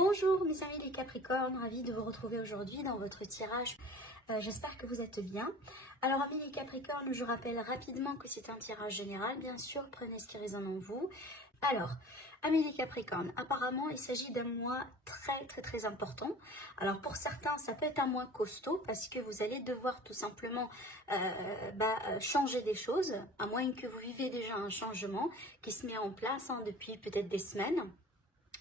Bonjour mes amis les Capricornes, ravie de vous retrouver aujourd'hui dans votre tirage. J'espère que vous êtes bien. Alors amis les Capricornes, je rappelle rapidement que c'est un tirage général. Bien sûr, prenez ce qui résonne en vous. Alors, amis les Capricornes, apparemment il s'agit d'un mois très important. Alors pour certains, ça peut être un mois costaud parce que vous allez devoir tout simplement changer des choses, à moins que vous vivez déjà un changement qui se met en place depuis peut-être des semaines.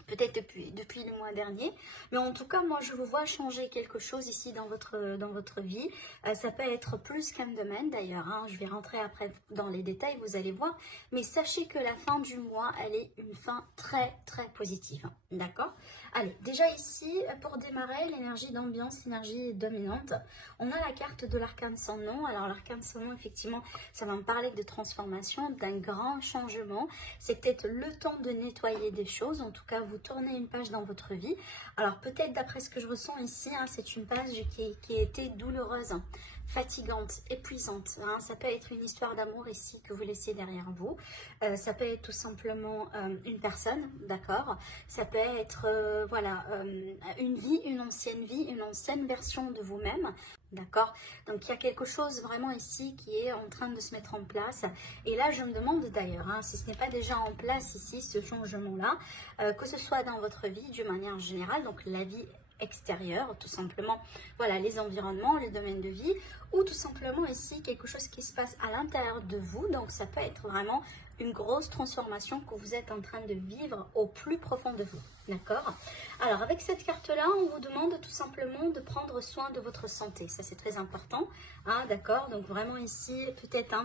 Peut-être depuis le mois dernier, mais en tout cas, moi, je vous vois changer quelque chose ici dans votre vie. Ça peut être plus qu'un domaine, d'ailleurs. Je vais rentrer après dans les détails, vous allez voir. Mais sachez que la fin du mois, elle est une fin très positive. D'accord? Allez, déjà ici, pour démarrer, l'énergie d'ambiance, l'énergie dominante, on a la carte de l'arcane sans nom. Alors, l'arcane sans nom, effectivement, ça va me parler de transformation, d'un grand changement. C'est peut-être le temps de nettoyer des choses. En tout cas, vous tournez une page dans votre vie. Alors, peut-être d'après ce que je ressens ici, c'est une page qui a été douloureuse, fatigante, épuisante. Ça peut être une histoire d'amour ici que vous laissez derrière vous. Ça peut être tout simplement une personne, d'accord? Ça peut être une vie, une ancienne version de vous-même. D'accord? Donc il y a quelque chose vraiment ici qui est en train de se mettre en place. Et là je me demande d'ailleurs, si ce n'est pas déjà en place ici, ce changement-là, que ce soit dans votre vie d'une manière générale, donc la vie extérieure, tout simplement, voilà, les environnements, les domaines de vie, ou tout simplement ici quelque chose qui se passe à l'intérieur de vous. Donc ça peut être vraiment une grosse transformation que vous êtes en train de vivre au plus profond de vous. D'accord? Alors, avec cette carte-là, on vous demande tout simplement de prendre soin de votre santé. Ça, c'est très important. D'accord? Donc, vraiment ici, peut-être,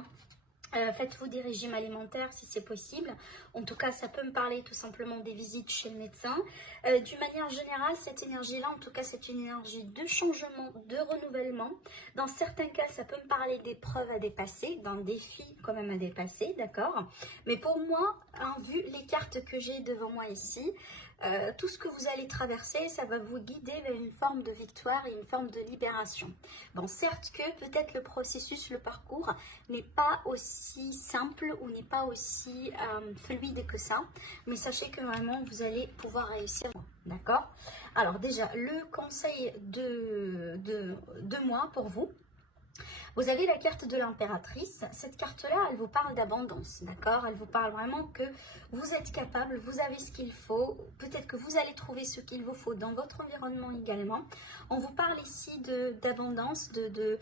faites-vous des régimes alimentaires si c'est possible. En tout cas, ça peut me parler tout simplement des visites chez le médecin. D'une manière générale, cette énergie-là, en tout cas, c'est une énergie de changement, de renouvellement. Dans certains cas, ça peut me parler d'épreuves à dépasser, d'un défi quand même à dépasser, d'accord? Mais pour moi, vu les cartes que j'ai devant moi ici, tout ce que vous allez traverser, ça va vous guider vers une forme de victoire et une forme de libération. Bon, certes que peut-être le processus, le parcours n'est pas aussi simple ou n'est pas aussi fluide que ça, mais sachez que vraiment vous allez pouvoir réussir, d'accord? Alors déjà, le conseil de moi pour vous, vous avez la carte de l'impératrice. Cette carte-là, elle vous parle d'abondance, d'accord? Elle vous parle vraiment que vous êtes capable, vous avez ce qu'il faut. Peut-être que vous allez trouver ce qu'il vous faut dans votre environnement également. On vous parle ici d'abondance, de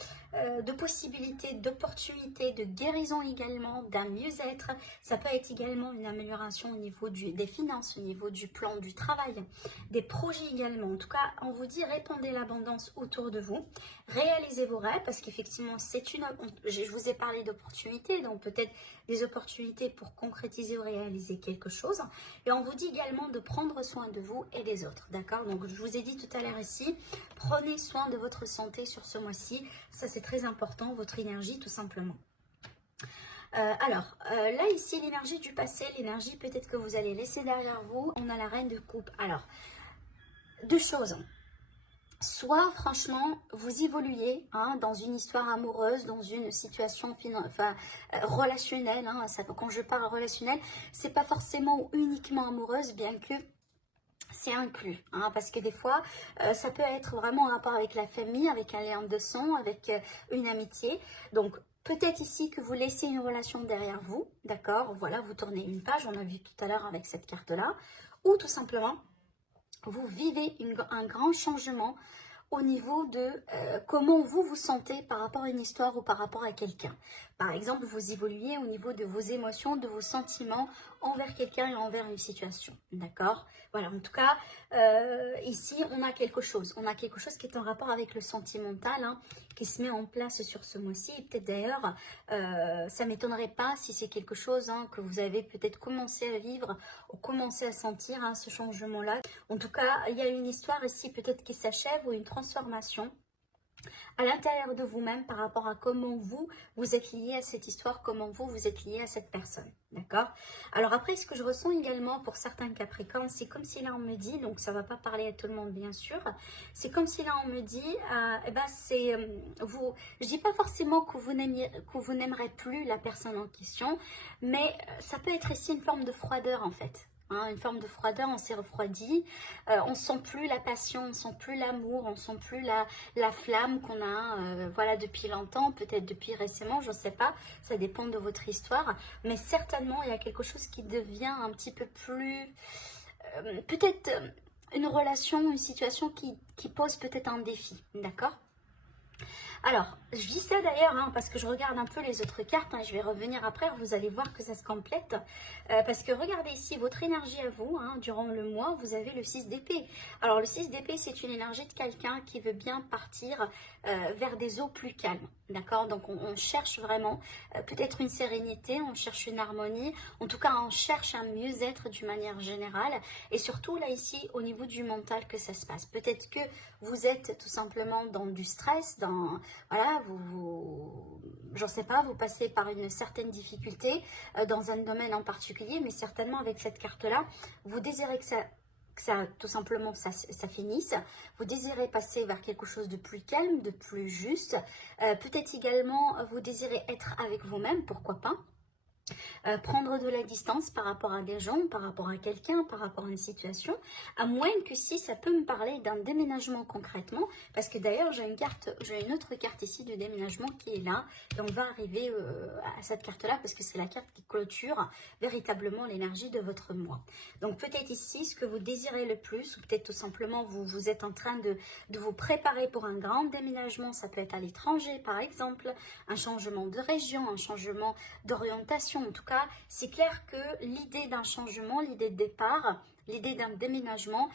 possibilités, d'opportunités, de guérison également, d'un mieux-être. Ça peut être également une amélioration au niveau des finances, au niveau du plan du travail, des projets également. En tout cas, on vous dit répandez l'abondance autour de vous. Réalisez vos rêves parce qu'effectivement, je vous ai parlé d'opportunités, donc peut-être des opportunités pour concrétiser ou réaliser quelque chose. Et on vous dit également de prendre soin de vous et des autres, d'accord? Donc, je vous ai dit tout à l'heure ici, prenez soin de votre santé sur ce mois-ci. Ça, c'est très important, votre énergie, tout simplement. Là, ici, l'énergie du passé, l'énergie peut-être que vous allez laisser derrière vous. On a la reine de coupe. Alors, deux choses. Soit, franchement, vous évoluez dans une histoire amoureuse, dans une situation relationnelle. Quand je parle relationnel, c'est pas forcément uniquement amoureuse, bien que c'est inclus. Parce que des fois, ça peut être vraiment en rapport avec la famille, avec un lien de sang, avec une amitié. Donc, peut-être ici que vous laissez une relation derrière vous, d'accord? Voilà, vous tournez une page, on a vu tout à l'heure avec cette carte-là. Ou tout simplement, vous vivez un grand changement au niveau de comment vous vous sentez par rapport à une histoire ou par rapport à quelqu'un. Par exemple, vous évoluez au niveau de vos émotions, de vos sentiments envers quelqu'un et envers une situation. D'accord? Voilà, en tout cas, ici, on a quelque chose. On a quelque chose qui est en rapport avec le sentimental, qui se met en place sur ce mois-ci. Et peut-être d'ailleurs, ça ne m'étonnerait pas si c'est quelque chose que vous avez peut-être commencé à vivre ou commencé à sentir, ce changement-là. En tout cas, il y a une histoire ici peut-être qui s'achève ou une transformation à l'intérieur de vous-même par rapport à comment vous êtes lié à cette histoire, comment vous êtes lié à cette personne, d'accord? Alors après, ce que je ressens également pour certains Capricornes, c'est comme si là on me dit, donc ça ne va pas parler à tout le monde bien sûr, c'est comme si là on me dit, je dis pas forcément que vous n'aimerez plus la personne en question, mais ça peut être ici une forme de froideur en fait. Hein, une forme de froideur, on s'est refroidi, on sent plus la passion, on sent plus l'amour, on sent plus la flamme qu'on a voilà, depuis longtemps, peut-être depuis récemment, je ne sais pas, ça dépend de votre histoire, mais certainement il y a quelque chose qui devient un petit peu plus, peut-être une relation, une situation qui pose peut-être un défi, d'accord? Alors, je dis ça d'ailleurs hein, parce que je regarde un peu les autres cartes, hein, je vais revenir après, vous allez voir que ça se complète. Parce que regardez ici, votre énergie à vous, hein, durant le mois, vous avez le 6 d'épée. Alors le 6 d'épée, c'est une énergie de quelqu'un qui veut bien partir vers des eaux plus calmes. D'accord? Donc on cherche vraiment peut-être une sérénité, on cherche une harmonie, en tout cas on cherche un mieux-être d'une manière générale. Et surtout là ici, au niveau du mental que ça se passe. Peut-être que vous êtes tout simplement dans du stress, dans... Voilà, je ne sais pas, vous passez par une certaine difficulté dans un domaine en particulier, mais certainement avec cette carte-là, vous désirez que ça tout simplement, ça finisse. Vous désirez passer vers quelque chose de plus calme, de plus juste. Peut-être également, vous désirez être avec vous-même, pourquoi pas. Prendre de la distance par rapport à des gens, par rapport à quelqu'un, par rapport à une situation, à moins que si ça peut me parler d'un déménagement concrètement, parce que d'ailleurs j'ai une autre carte ici de déménagement qui est là, et on va arriver à cette carte-là, parce que c'est la carte qui clôture véritablement l'énergie de votre mois. Donc peut-être ici, ce que vous désirez le plus, ou peut-être tout simplement vous êtes en train de vous préparer pour un grand déménagement, ça peut être à l'étranger par exemple, un changement de région, un changement d'orientation. En tout cas, c'est clair que l'idée d'un changement, l'idée de départ, l'idée d'un déménagement,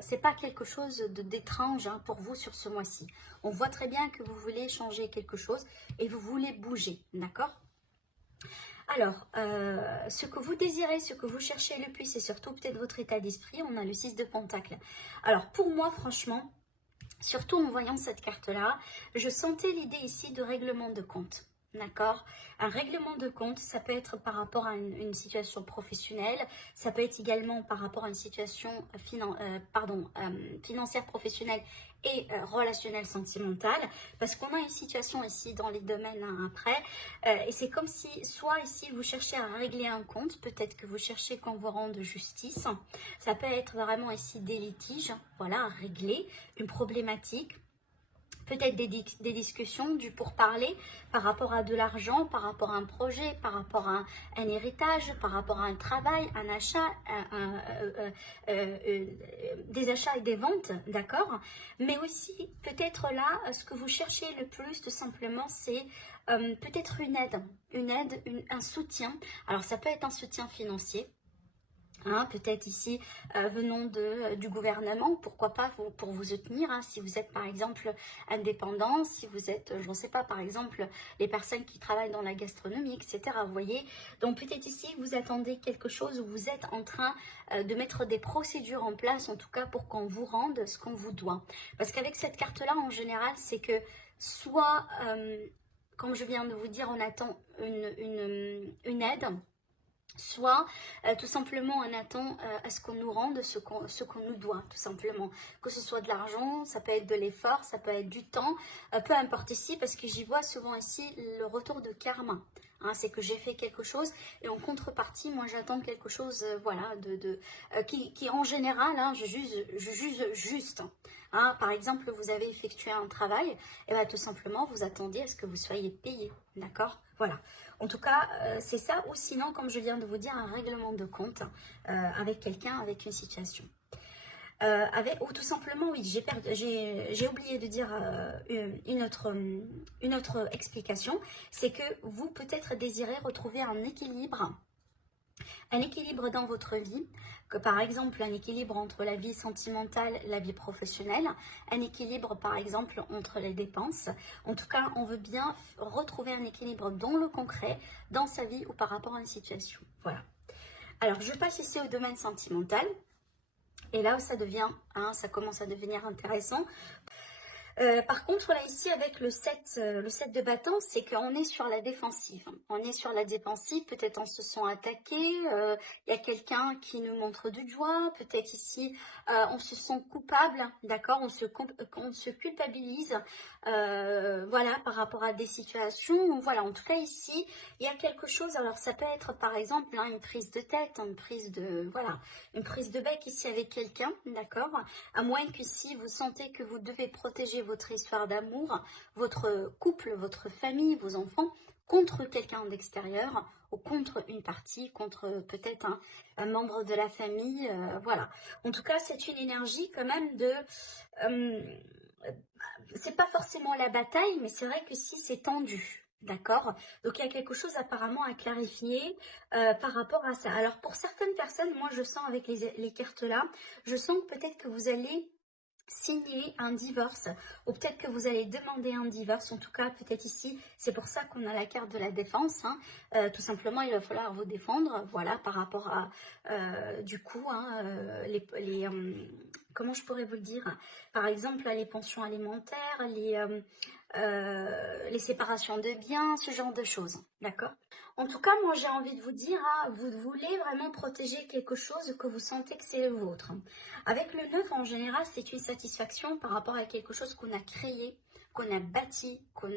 c'est pas quelque chose d'étrange hein, pour vous sur ce mois-ci. On voit très bien que vous voulez changer quelque chose et vous voulez bouger, d'accord? Alors, ce que vous désirez, ce que vous cherchez le plus, c'est surtout peut-être votre état d'esprit. On a le 6 de Pentacle. Alors, pour moi, franchement, surtout en voyant cette carte-là, je sentais l'idée ici de règlement de compte. D'accord? Un règlement de compte, ça peut être par rapport à une situation professionnelle, ça peut être également par rapport à une situation financière professionnelle et relationnelle sentimentale, parce qu'on a une situation ici dans les domaines hein, après, et c'est comme si, soit ici vous cherchez à régler un compte, peut-être que vous cherchez qu'on vous rende justice, ça peut être vraiment ici des litiges, voilà, à régler, une problématique, peut-être des discussions, du pourparler par rapport à de l'argent, par rapport à un projet, par rapport à un héritage, par rapport à un travail, un achat, des achats et des ventes, d'accord? Mais aussi, peut-être là, ce que vous cherchez le plus, tout simplement, c'est peut-être un soutien. Alors, ça peut être un soutien financier. Hein, peut-être ici venant du gouvernement, pourquoi pas pour vous soutenir, hein, si vous êtes par exemple indépendant, si vous êtes, je ne sais pas, par exemple les personnes qui travaillent dans la gastronomie, etc. Vous voyez, donc peut-être ici vous attendez quelque chose où vous êtes en train de mettre des procédures en place, en tout cas pour qu'on vous rende ce qu'on vous doit. Parce qu'avec cette carte-là, en général, c'est que soit, comme je viens de vous dire, on attend une aide, soit tout simplement on attend à ce qu'on nous rende ce qu'on nous doit, tout simplement. Que ce soit de l'argent, ça peut être de l'effort, ça peut être du temps, peu importe ici, parce que j'y vois souvent ici le retour de karma. Hein, c'est que j'ai fait quelque chose et en contrepartie, moi j'attends quelque chose voilà, qui en général, hein, je juge juste. Hein, par exemple, vous avez effectué un travail, et bien tout simplement vous attendez à ce que vous soyez payé. D'accord? Voilà. En tout cas, c'est ça, ou sinon, comme je viens de vous dire, un règlement de compte avec quelqu'un, avec une situation. Ou tout simplement, oui, j'ai oublié de dire une autre explication, c'est que vous peut-être désirez retrouver un équilibre dans votre vie, que par exemple un équilibre entre la vie sentimentale et la vie professionnelle, un équilibre par exemple entre les dépenses. En tout cas, on veut bien retrouver un équilibre dans le concret, dans sa vie ou par rapport à une situation. Voilà. Alors, je passe ici au domaine sentimental. Et là où ça devient, hein, ça commence à devenir intéressant. Par contre, là, ici, avec le 7 de bâton, c'est qu'on est sur la défensive. On est sur la défensive, peut-être on se sent attaqué, il y a quelqu'un qui nous montre du doigt, peut-être ici, on se sent coupable, d'accord, on se culpabilise, voilà, par rapport à des situations. Voilà, en tout cas, ici, il y a quelque chose, alors ça peut être, par exemple, hein, une prise de tête, une prise de, voilà, une prise de bec ici avec quelqu'un, d'accord. À moins que si vous sentez que vous devez protéger votre histoire d'amour, votre couple, votre famille, vos enfants, contre quelqu'un d'extérieur ou contre une partie, contre peut-être un membre de la famille, voilà. En tout cas, c'est une énergie quand même de... euh, c'est pas forcément la bataille, mais c'est vrai que si c'est tendu. D'accord. Donc il y a quelque chose apparemment à clarifier par rapport à ça. Alors pour certaines personnes, moi je sens avec les cartes là, je sens que peut-être que vous allez signer un divorce ou peut-être que vous allez demander un divorce. En tout cas, peut-être ici, c'est pour ça qu'on a la carte de la défense. Hein. Tout simplement, il va falloir vous défendre, voilà, par rapport à, du coup, hein, comment je pourrais vous le dire? Par exemple, les pensions alimentaires, les séparations de biens, ce genre de choses, d'accord? En tout cas, moi, j'ai envie de vous dire, hein, vous voulez vraiment protéger quelque chose que vous sentez que c'est le vôtre. Avec le 9, en général, c'est une satisfaction par rapport à quelque chose qu'on a créé, qu'on a bâti, qu'on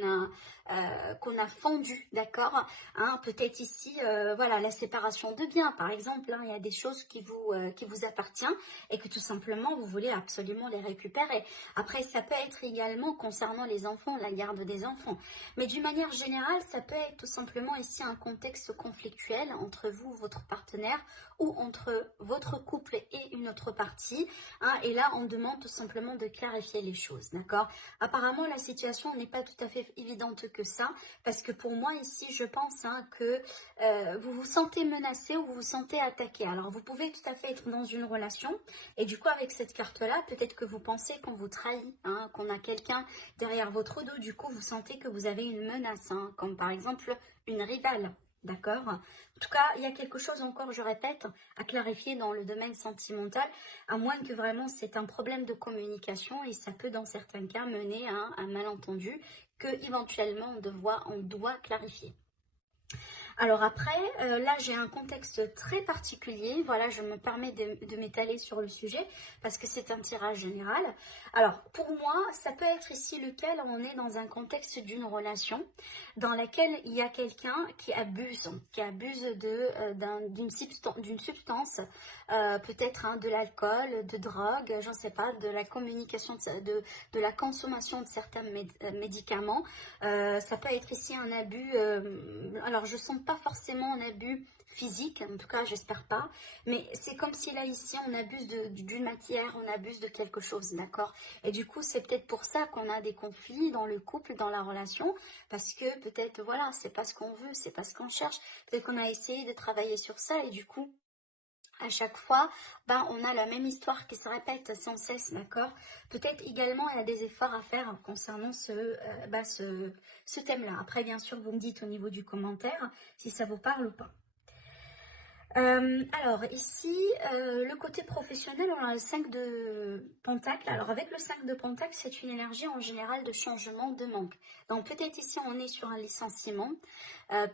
a fondu, d'accord, hein, peut-être ici, voilà, la séparation de biens, par exemple, hein, il y a des choses qui vous appartiennent et que tout simplement, vous voulez absolument les récupérer. Après, ça peut être également concernant les enfants, la garde des enfants. Mais d'une manière générale, ça peut être tout simplement ici un contexte conflictuel entre vous, votre partenaire, ou entre votre couple et une autre partie. Hein, et là, on demande tout simplement de clarifier les choses, d'accord? Apparemment, la situation n'est pas tout à fait évidente que ça, parce que pour moi, ici, je pense hein, que vous vous sentez menacé ou vous vous sentez attaqué. Alors, vous pouvez tout à fait être dans une relation, et du coup, avec cette carte-là, peut-être que vous pensez qu'on vous trahit, hein, qu'on a quelqu'un derrière votre dos, du coup, vous sentez que vous avez une menace, hein, comme par exemple une rivale. D'accord? En tout cas, il y a quelque chose encore, je répète, à clarifier dans le domaine sentimental, à moins que vraiment c'est un problème de communication et ça peut dans certains cas mener à un malentendu que éventuellement on doit clarifier. Alors après, là j'ai un contexte très particulier, voilà, je me permets de m'étaler sur le sujet parce que c'est un tirage général. Alors pour moi, ça peut être ici lequel on est dans un contexte d'une relation dans laquelle il y a quelqu'un qui abuse d'une substance, peut-être hein, de l'alcool, de drogue, j'en sais pas, de la communication, de la consommation de certains médicaments. Ça peut être ici un abus, alors je sens pas forcément un abus physique, en tout cas j'espère pas, mais c'est comme si là ici on abuse d'une matière, on abuse de quelque chose, d'accord? Et du coup c'est peut-être pour ça qu'on a des conflits dans le couple, dans la relation, parce que peut-être voilà, c'est pas ce qu'on veut, c'est pas ce qu'on cherche, peut-être qu'on a essayé de travailler sur ça et du coup à chaque fois, ben, on a la même histoire qui se répète sans cesse, d'accord? Peut-être également, il y a des efforts à faire concernant ce thème-là. Après, bien sûr, vous me dites au niveau du commentaire si ça vous parle ou pas. Alors ici, le côté professionnel, on a le 5 de Pentacle. Alors avec le 5 de Pentacle, c'est une énergie en général de changement, de manque. Donc peut-être ici, on est sur un licenciement.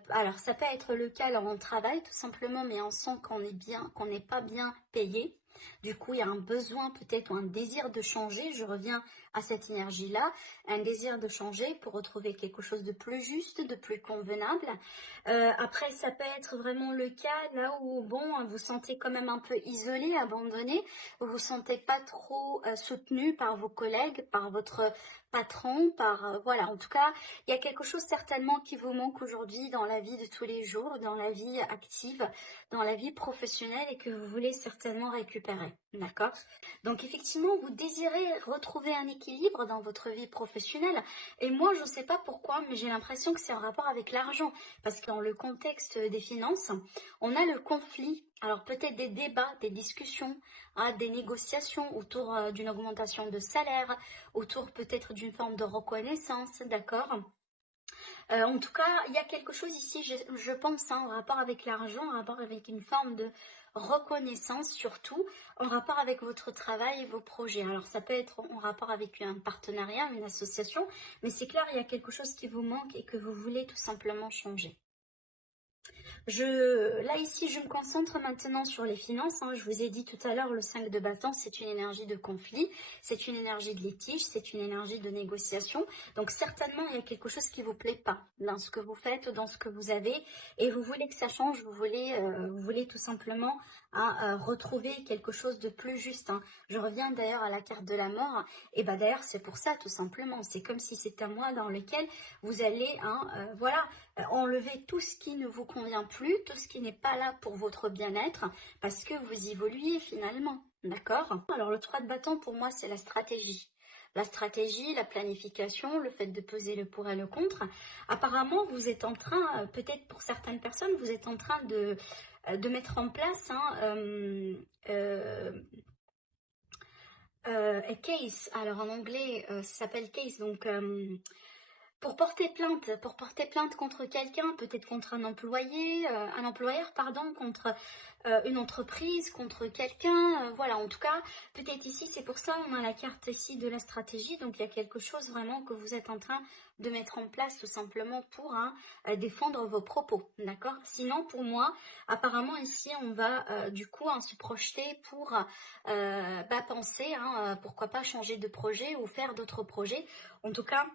Alors ça peut être le cas, alors on travaille tout simplement, mais on sent qu'on n'est pas bien payé. Du coup, il y a un besoin peut-être ou un désir de changer. Je reviens à cette énergie-là, un désir de changer pour retrouver quelque chose de plus juste, de plus convenable. Après, ça peut être vraiment le cas là où, bon, vous sentez quand même un peu isolé, abandonné, vous vous sentez pas trop soutenu par vos collègues, par votre patron, voilà, en tout cas, il y a quelque chose certainement qui vous manque aujourd'hui dans la vie de tous les jours, dans la vie active, dans la vie professionnelle et que vous voulez certainement récupérer, d'accord? Donc effectivement, vous désirez retrouver un équilibre dans votre vie professionnelle et moi, je ne sais pas pourquoi, mais j'ai l'impression que c'est en rapport avec l'argent parce que dans le contexte des finances, on a le conflit. Alors peut-être des débats, des discussions, hein, des négociations autour d'une augmentation de salaire, autour peut-être d'une forme de reconnaissance, d'accord? En tout cas, il y a quelque chose ici, je pense, hein, en rapport avec l'argent, en rapport avec une forme de reconnaissance, surtout en rapport avec votre travail et vos projets. Alors ça peut être en rapport avec un partenariat, une association, mais c'est clair, il y a quelque chose qui vous manque et que vous voulez tout simplement changer. Là ici, je me concentre maintenant sur les finances, hein. Je vous ai dit tout à l'heure, le 5 de bâton, c'est une énergie de conflit, c'est une énergie de litige, c'est une énergie de négociation. Donc certainement, il y a quelque chose qui vous plaît pas dans ce que vous faites, dans ce que vous avez, et vous voulez que ça change, vous voulez tout simplement retrouver quelque chose de plus juste, hein. Je reviens d'ailleurs à la carte de la mort, et bah d'ailleurs c'est pour ça tout simplement, c'est comme si c'était un mois dans lequel vous allez, voilà, enlever tout ce qui ne vous convient plus, tout ce qui n'est pas là pour votre bien-être, parce que vous évoluez finalement, d'accord? Alors le 3 de bâton, pour moi, c'est la stratégie. La stratégie, la planification, le fait de peser le pour et le contre. Apparemment, vous êtes en train, peut-être pour certaines personnes, vous êtes en train de mettre en place a case. Alors en anglais, ça s'appelle case, donc pour porter plainte contre quelqu'un, peut-être contre un employé, un employeur, pardon, contre une entreprise, contre quelqu'un, voilà, en tout cas, peut-être ici, c'est pour ça, on a la carte ici de la stratégie, donc il y a quelque chose vraiment que vous êtes en train de mettre en place tout simplement pour défendre vos propos, d'accord? Sinon, pour moi, apparemment ici, on va du coup se projeter pour penser, pourquoi pas changer de projet ou faire d'autres projets, en tout cas.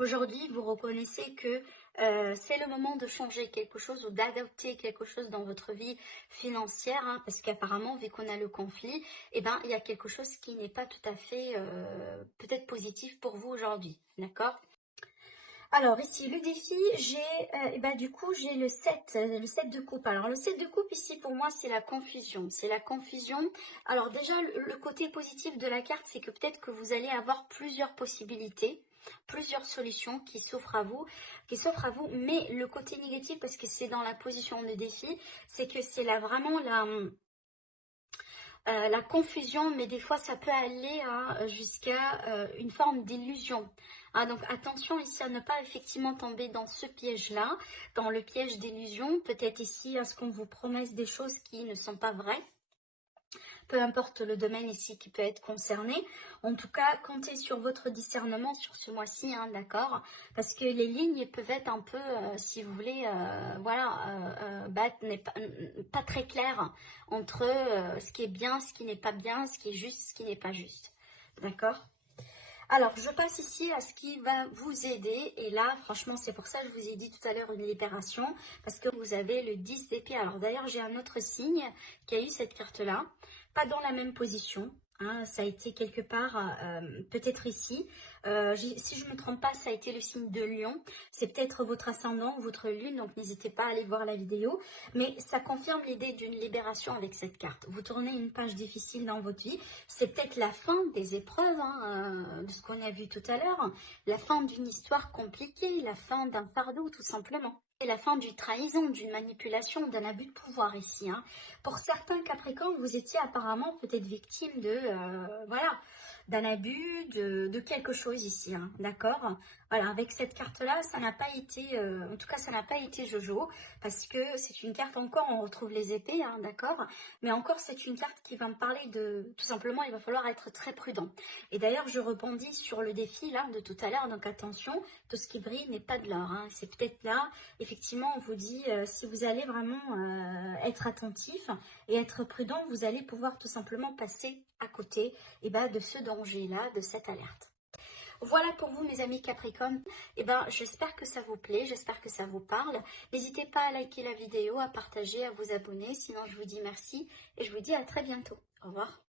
Aujourd'hui, vous reconnaissez que c'est le moment de changer quelque chose ou d'adopter quelque chose dans votre vie financière, hein, parce qu'apparemment, vu qu'on a le conflit, eh ben, il y a quelque chose qui n'est pas tout à fait peut-être positif pour vous aujourd'hui, d'accord? Alors ici, le défi, du coup, j'ai le 7 de coupe. Alors le 7 de coupe ici, pour moi, c'est la confusion. C'est la confusion. Alors déjà, le côté positif de la carte, c'est que peut-être que vous allez avoir plusieurs possibilités, plusieurs solutions qui s'offrent à vous, mais le côté négatif, parce que c'est dans la position de défi, c'est que c'est là vraiment la confusion, mais des fois ça peut aller jusqu'à une forme d'illusion. Donc attention ici à ne pas effectivement tomber dans ce piège-là, dans le piège d'illusion, peut-être ici à ce qu'on vous promesse des choses qui ne sont pas vraies. Peu importe le domaine ici qui peut être concerné. En tout cas, comptez sur votre discernement sur ce mois-ci, d'accord? Parce que les lignes peuvent être un peu, si vous voulez, n'est pas très claires entre ce qui est bien, ce qui n'est pas bien, ce qui est juste, ce qui n'est pas juste. D'accord? Alors, je passe ici à ce qui va vous aider. Et là, franchement, c'est pour ça que je vous ai dit tout à l'heure une libération. Parce que vous avez le 10 d'épée. Alors, d'ailleurs, j'ai un autre signe qui a eu cette carte-là. Pas dans la même position. Ça a été quelque part, peut-être ici. Si je ne me trompe pas, ça a été le signe de Lion. C'est peut-être votre ascendant, votre lune, donc n'hésitez pas à aller voir la vidéo. Mais ça confirme l'idée d'une libération avec cette carte. Vous tournez une page difficile dans votre vie. C'est peut-être la fin des épreuves, de ce qu'on a vu tout à l'heure. La fin d'une histoire compliquée, la fin d'un fardeau, tout simplement. Et la fin d'une trahison, d'une manipulation, d'un abus de pouvoir ici. Pour certains Capricornes, vous étiez apparemment peut-être victime de, d'un abus, de quelque chose ici, d'accord? Voilà, avec cette carte-là, ça n'a pas été, en tout cas, ça n'a pas été Jojo, parce que c'est une carte encore, on retrouve les épées, d'accord? Mais encore, c'est une carte qui va me parler de, tout simplement, il va falloir être très prudent. Et d'ailleurs, je rebondis sur le défi, là, de tout à l'heure, donc attention, tout ce qui brille n'est pas de l'or, c'est peut-être là, effectivement, on vous dit, si vous allez vraiment être attentif et être prudent, vous allez pouvoir tout simplement passer à côté de ce danger-là, de cette alerte. Voilà pour vous mes amis Capricorne, j'espère que ça vous plaît, j'espère que ça vous parle. N'hésitez pas à liker la vidéo, à partager, à vous abonner, sinon je vous dis merci et je vous dis à très bientôt. Au revoir.